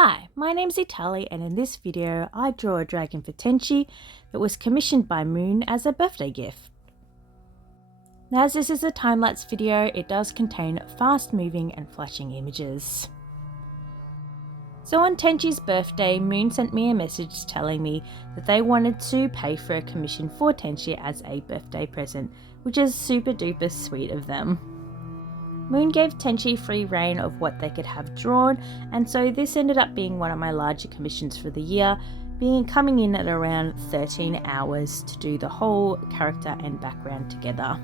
Hi, my name's Itali, and in this video I draw a dragon for Tenshi that was commissioned by Moon as a birthday gift. Now, as this is a time-lapse video, it does contain fast moving and flashing images. So on Tenshi's birthday, Moon sent me a message telling me that they wanted to pay for a commission for Tenshi as a birthday present, which is super duper sweet of them. Moon gave Tenshi free reign of what they could have drawn, and so this ended up being one of my larger commissions for the year, coming in at around 13 hours to do the whole character and background together.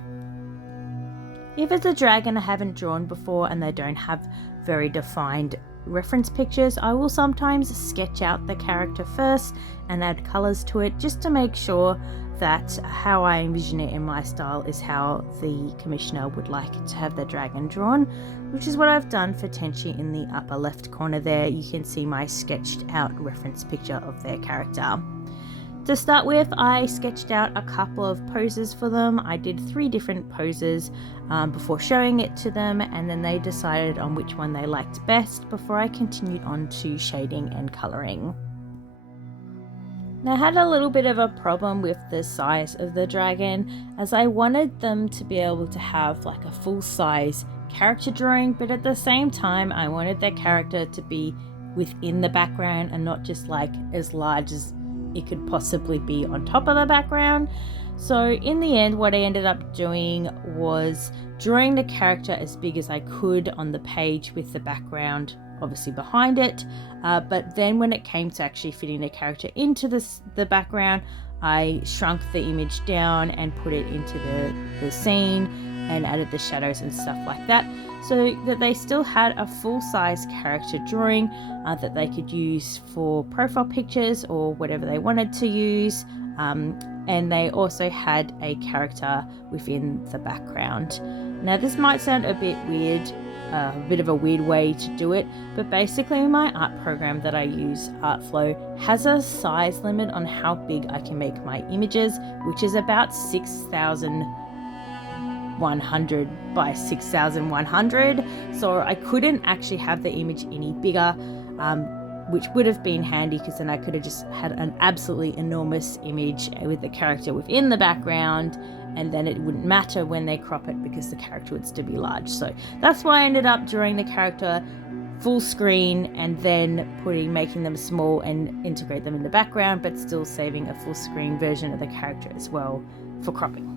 If it's a dragon I haven't drawn before and they don't have very defined reference pictures, I will sometimes sketch out the character first and add colours to it just to make sure that how I envision it in my style is how the commissioner would like to have the dragon drawn, which is what I've done for Tenshi. In the upper left corner there, you can see my sketched out reference picture of their character. To start with, I sketched out a couple of poses for them. I did 3 different poses before showing it to them, and then they decided on which one they liked best before I continued on to shading and colouring. Now, I had a little bit of a problem with the size of the dragon, as I wanted them to be able to have like a full-size character drawing, but at the same time I wanted their character to be within the background and not just like as large as it could possibly be on top of the background. So in the end, what I ended up doing was drawing the character as big as I could on the page with the background obviously behind it, but then when it came to actually fitting the character into the background, I shrunk the image down and put it into the scene and added the shadows and stuff like that, so that they still had a full-size character drawing that they could use for profile pictures or whatever they wanted to use, and they also had a character within the background. Now, this might sound a bit weird, a bit of a weird way to do it, but basically my art program that I use, Artflow, has a size limit on how big I can make my images, which is about 6,100 by 6,100, so I couldn't actually have the image any bigger, which would have been handy because then I could have just had an absolutely enormous image with the character within the background, and then it wouldn't matter when they crop it because the character would still be large. So that's why I ended up drawing the character full screen and then making them small and integrate them in the background, but still saving a full screen version of the character as well for cropping.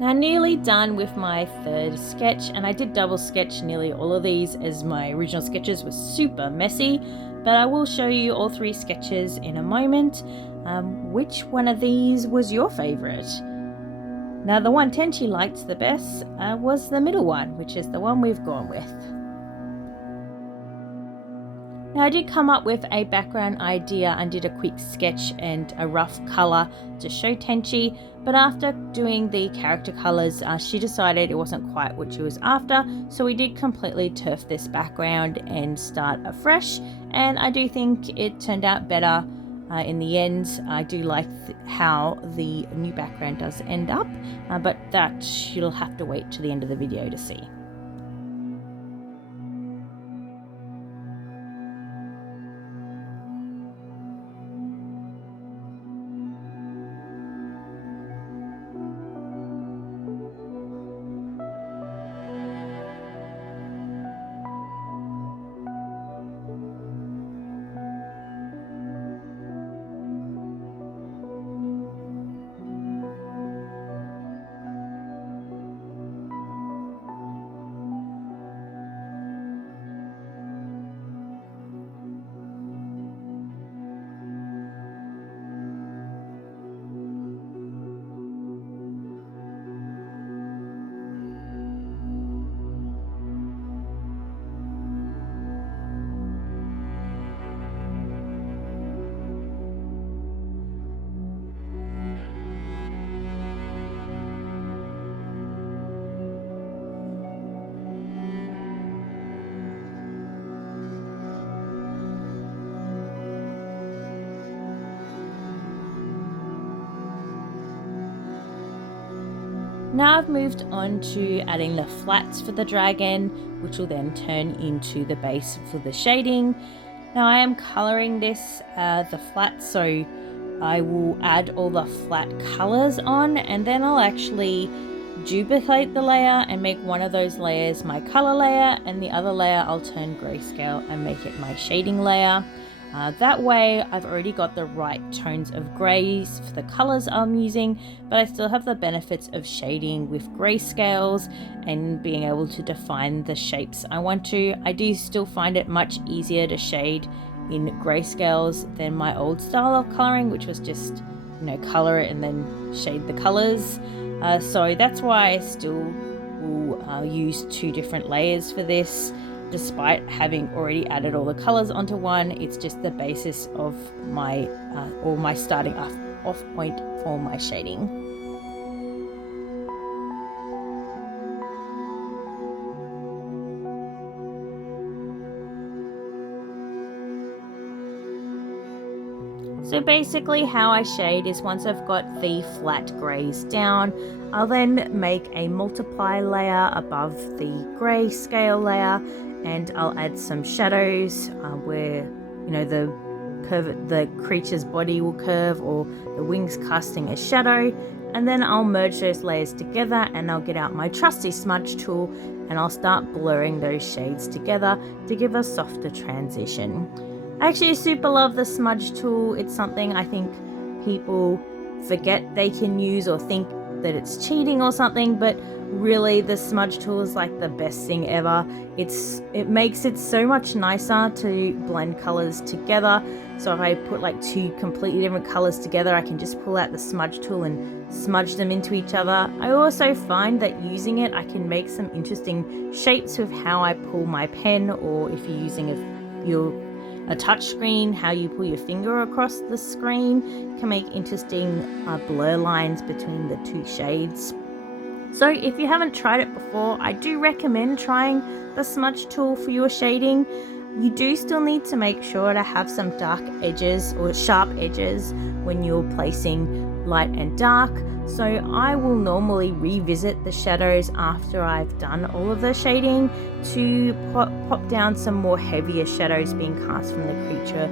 Now, nearly done with my 3rd sketch, and I did double sketch nearly all of these as my original sketches were super messy, but I will show you all 3 sketches in a moment. Which one of these was your favourite? Now, the one Tenshi liked the best was the middle one, which is the one we've gone with. Now, I did come up with a background idea and did a quick sketch and a rough colour to show Tenshi, but after doing the character colours, she decided it wasn't quite what she was after, so we did completely turf this background and start afresh, and I do think it turned out better in the end. I do like how the new background does end up, but that you'll have to wait till the end of the video to see. Now I've moved on to adding the flats for the dragon, which will then turn into the base for the shading. Now I am colouring this, the flats, so I will add all the flat colours on, and then I'll actually duplicate the layer and make one of those layers my colour layer, and the other layer I'll turn grayscale and make it my shading layer. That way I've already got the right tones of greys for the colours I'm using, but I still have the benefits of shading with grayscales and being able to define the shapes I want to. I do still find it much easier to shade in grayscales than my old style of colouring, which was just, colour it and then shade the colours. So that's why I still will use two different layers for this. Despite having already added all the colors onto one, it's just the basis of my or my starting off point for my shading. So basically how I shade is once I've got the flat greys down, I'll then make a multiply layer above the grayscale layer, and I'll add some shadows where the creature's body will curve or the wings casting a shadow, and then I'll merge those layers together and I'll get out my trusty smudge tool and I'll start blurring those shades together to give a softer transition. I actually super love the smudge tool. It's something I think people forget they can use or think that it's cheating or something, but really the smudge tool is like the best thing ever. It makes it so much nicer to blend colors together. So if I put like two completely different colors together, I can just pull out the smudge tool and smudge them into each other. I also find that using it, I can make some interesting shapes with how I pull my pen, or if you're using a touch screen, how you pull your finger across the screen can make interesting blur lines between the two shades. So if you haven't tried it before, I do recommend trying the smudge tool for your shading. You do still need to make sure to have some dark edges or sharp edges when you're placing light and dark. So I will normally revisit the shadows after I've done all of the shading to pop down some more heavier shadows being cast from the creature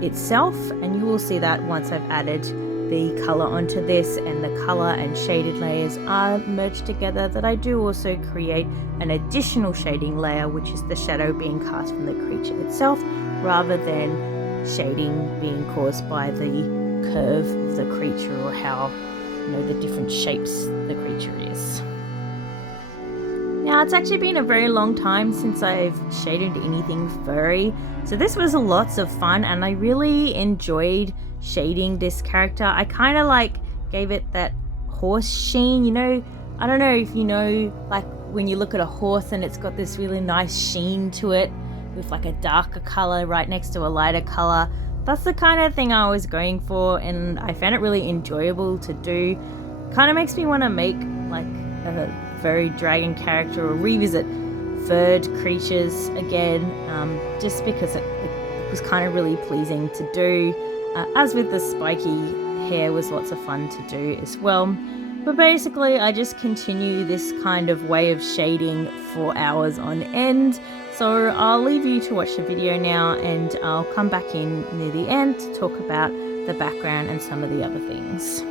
itself, and you will see that once I've added the color onto this and the color and shaded layers are merged together, that I do also create an additional shading layer, which is the shadow being cast from the creature itself rather than shading being caused by the curve of the creature or how the different shapes the creature is. Now it's actually been a very long time since I've shaded anything furry, so this was lots of fun and I really enjoyed shading this character. I kind of gave it that horse sheen, I don't know if like when you look at a horse and it's got this really nice sheen to it with like a darker color right next to a lighter color. That's the kind of thing I was going for, and I found it really enjoyable to do. Kind of makes me want to make like a furry dragon character or revisit furred creatures again, just because it was kind of really pleasing to do. As with the spiky hair was lots of fun to do as well. But basically I just continue this kind of way of shading for hours on end. So I'll leave you to watch the video now, and I'll come back in near the end to talk about the background and some of the other things.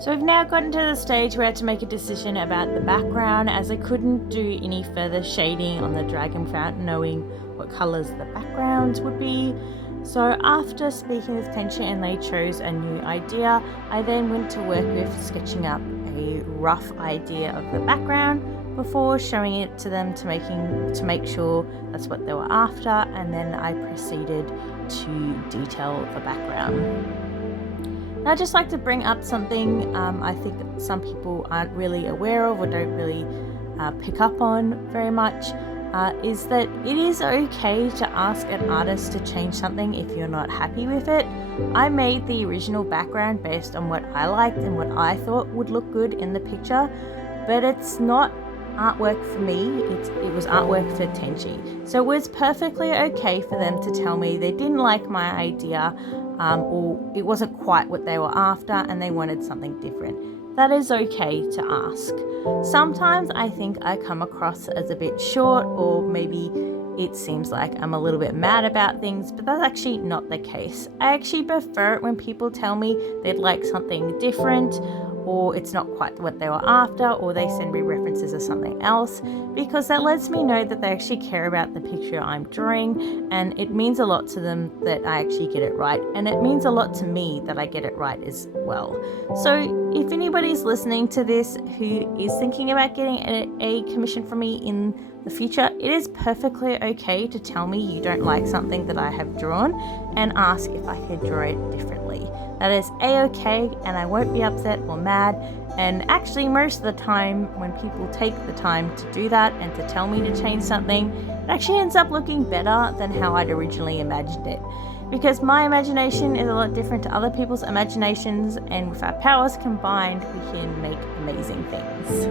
So we've now gotten to the stage where I had to make a decision about the background, as I couldn't do any further shading on the dragon without knowing what colours the backgrounds would be. So after speaking with Tenshi and they chose a new idea, I then went to work with sketching up a rough idea of the background before showing it to them to make sure that's what they were after, and then I proceeded to detail the background. I'd just like to bring up something I think that some people aren't really aware of or don't really pick up on very much, is that it is okay to ask an artist to change something if you're not happy with it. I made the original background based on what I liked and what I thought would look good in the picture, but it's not artwork for me, it was artwork for Tenshi. So it was perfectly okay for them to tell me they didn't like my idea, or it wasn't quite what they were after and they wanted something different. That is okay to ask. Sometimes I think I come across as a bit short, or maybe it seems like I'm a little bit mad about things, but that's actually not the case. I actually prefer it when people tell me they'd like something different, or it's not quite what they were after, or they send me references of something else, because that lets me know that they actually care about the picture I'm drawing, and it means a lot to them that I actually get it right, and it means a lot to me that I get it right as well. So if anybody's listening to this who is thinking about getting a commission from me in the future, it is perfectly okay to tell me you don't like something that I have drawn and ask if I could draw it differently. That is a-okay, and I won't be upset or mad. And actually, most of the time when people take the time to do that and to tell me to change something, it actually ends up looking better than how I'd originally imagined it. Because my imagination is a lot different to other people's imaginations, and with our powers combined, we can make amazing things.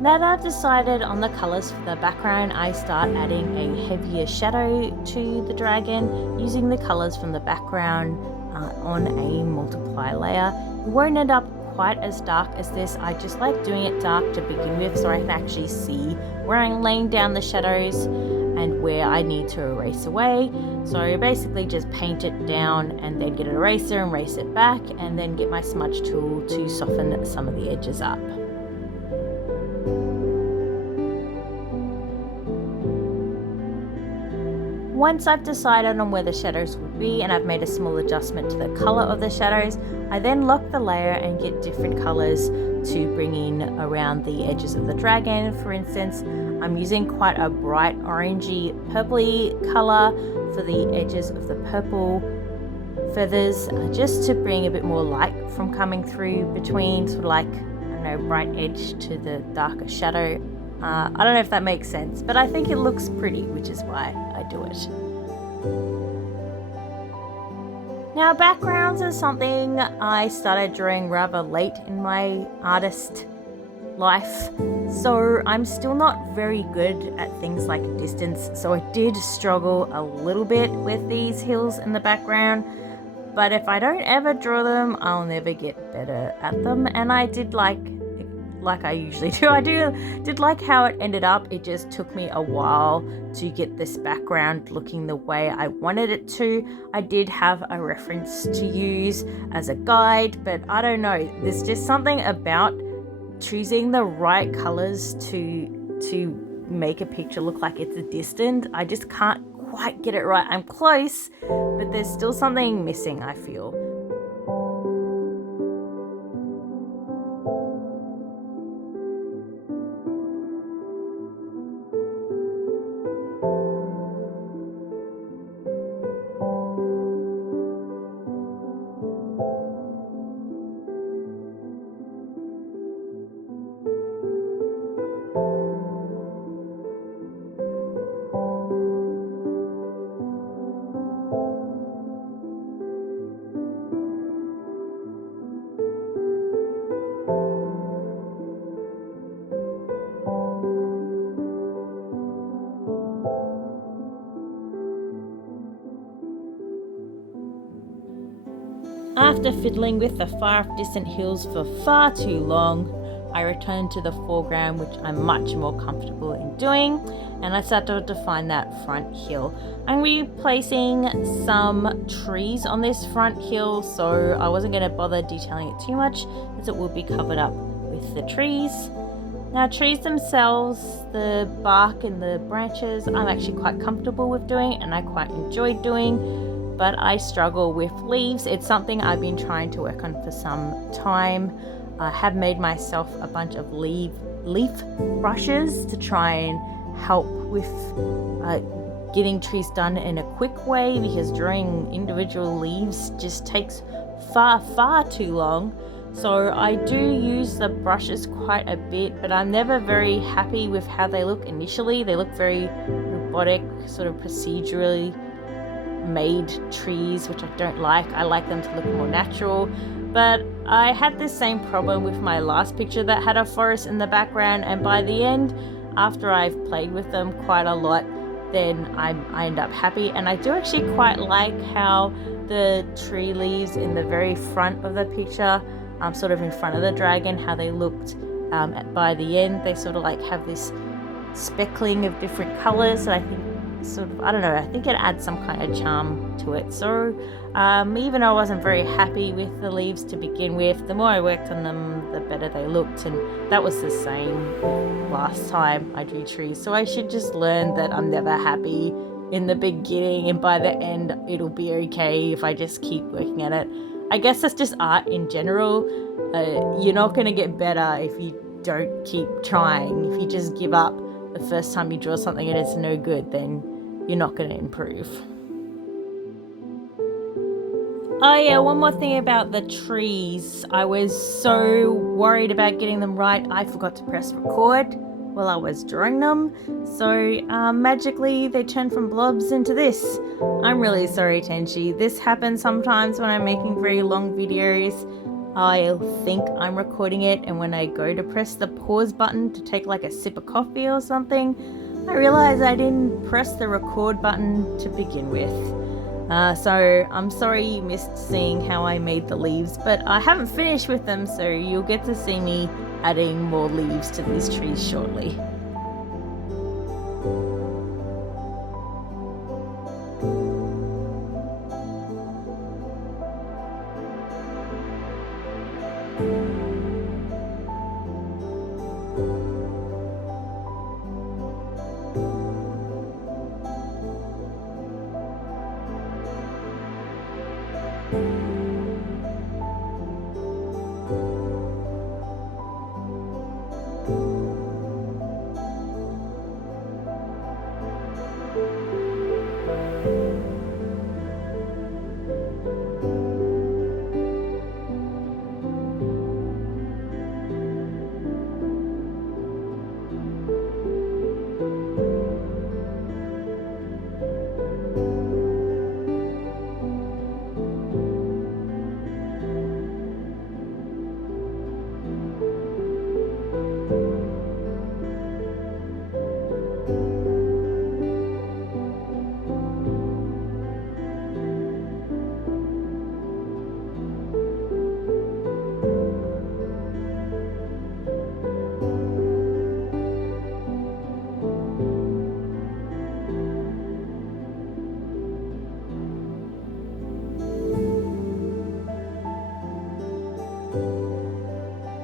Now that I've decided on the colours for the background, I start adding a heavier shadow to the dragon using the colours from the background on a multiply layer. It won't end up quite as dark as this. I just like doing it dark to begin with so I can actually see where I'm laying down the shadows and where I need to erase away. So basically just paint it down and then get an eraser and erase it back, and then get my smudge tool to soften some of the edges up. Once I've decided on where the shadows will be and I've made a small adjustment to the colour of the shadows, I then lock the layer and get different colours to bring in around the edges of the dragon. For instance, I'm using quite a bright orangey purpley colour for the edges of the purple feathers, just to bring a bit more light from coming through between sort of like, I don't know, bright edge to the darker shadow. I don't know if that makes sense, but I think it looks pretty, which is why I do it. Now, backgrounds is something I started drawing rather late in my artist life, so I'm still not very good at things like distance, so I did struggle a little bit with these hills in the background, but if I don't ever draw them, I'll never get better at them. And I did like like I usually do. I did like how it ended up. It just took me a while to get this background looking the way I wanted it to. I did have a reference to use as a guide, but I don't know. There's just something about choosing the right colors to make a picture look like it's distant. I just can't quite get it right. I'm close, but there's still something missing, I feel. After fiddling with the far distant hills for far too long, I returned to the foreground, which I'm much more comfortable in doing, and I started to find that front hill. I'm replacing some trees on this front hill, so I wasn't going to bother detailing it too much as it will be covered up with the trees. Now, trees themselves, the bark and the branches, I'm actually quite comfortable with doing and I quite enjoy doing. But I struggle with leaves. It's something I've been trying to work on for some time. I have made myself a bunch of leaf brushes to try and help with getting trees done in a quick way, because drawing individual leaves just takes far too long. So I do use the brushes quite a bit, but I'm never very happy with how they look initially. They look very robotic, sort of procedurally made trees, which I don't like. I like them to look more natural. But I had this same problem with my last picture that had a forest in the background, and by the end, after I've played with them quite a lot, then I end up happy. And I do actually quite like how the tree leaves in the very front of the picture, sort of in front of the dragon, how they looked by the end. They sort of like have this speckling of different colors that I think I don't know, I think it adds some kind of charm to it. So even though I wasn't very happy with the leaves to begin with, the more I worked on them, the better they looked, and that was the same last time I drew trees. So I should just learn that I'm never happy in the beginning, and by the end it'll be okay if I just keep working at it. I guess that's just art in general. You're not going to get better if you don't keep trying. If you just give up the first time you draw something and it's no good, then you're not going to improve. Oh yeah, one more thing about the trees. I was so worried about getting them right, I forgot to press record while I was drawing them. So magically they turned from blobs into this. I'm really sorry, Tenshi. This happens sometimes when I'm making very long videos. I'll think I'm recording it, and when I go to press the pause button to take like a sip of coffee or something, I realize I didn't press the record button to begin with. So I'm sorry you missed seeing how I made the leaves, but I haven't finished with them, so you'll get to see me adding more leaves to these trees shortly.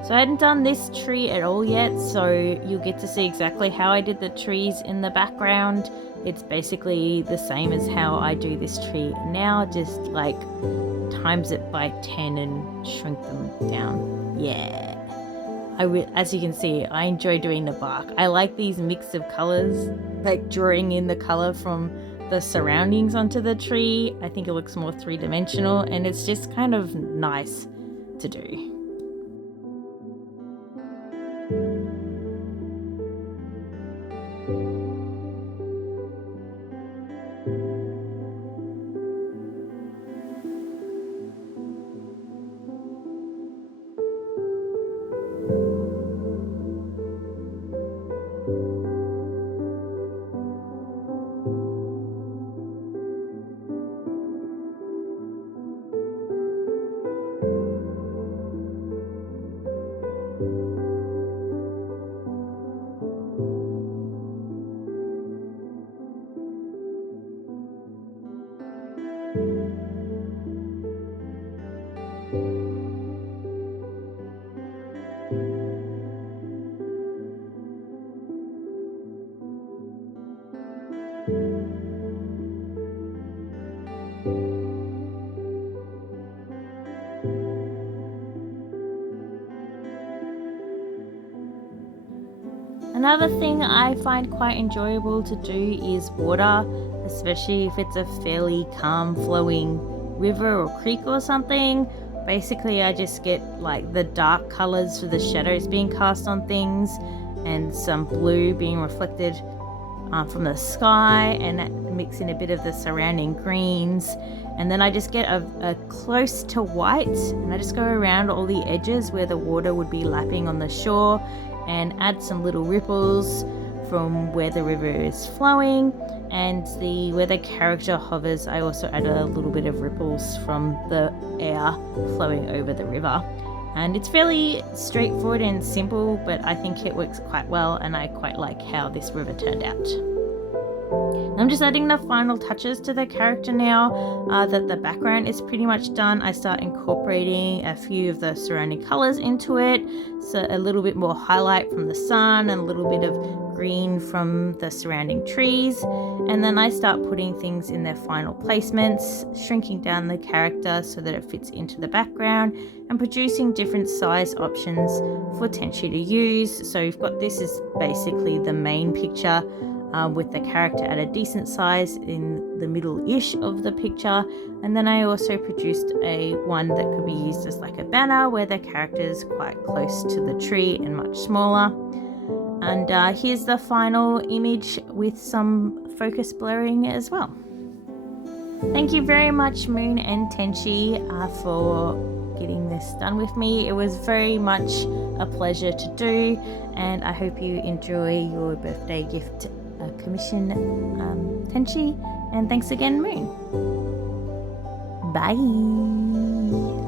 So I hadn't done this tree at all yet, so you'll get to see exactly how I did the trees in the background. It's basically the same as how I do this tree now, just like times it by 10 and shrink them down. Yeah. As you can see, I enjoy doing the bark. I like these mix of colors, like drawing in the color from the surroundings onto the tree. I think it looks more three-dimensional, and it's just kind of nice to do. Another thing I find quite enjoyable to do is water, especially if it's a fairly calm flowing river or creek or something. Basically, I just get like the dark colors for the shadows being cast on things and some blue being reflected from the sky, and mix in a bit of the surrounding greens. And then I just get a close to white, and I just go around all the edges where the water would be lapping on the shore and add some little ripples from where the river is flowing, and where the character hovers I also add a little bit of ripples from the air flowing over the river. And it's fairly straightforward and simple, but I think it works quite well, and I quite like how this river turned out. I'm just adding the final touches to the character now that the background is pretty much done. I start incorporating a few of the surrounding colors into it, so a little bit more highlight from the sun and a little bit of green from the surrounding trees, and then I start putting things in their final placements, shrinking down the character so that it fits into the background, and producing different size options for Tenshi to use. So you've got, this is basically the main picture with the character at a decent size in the middle-ish of the picture, and then I also produced one that could be used as like a banner where the character is quite close to the tree and much smaller. And here's the final image with some focus blurring as well. Thank you very much, Moon and Tenshi, for getting this done with me. It was very much a pleasure to do, and I hope you enjoy your birthday gift commission, Tenshi, and thanks again, Moon. Bye.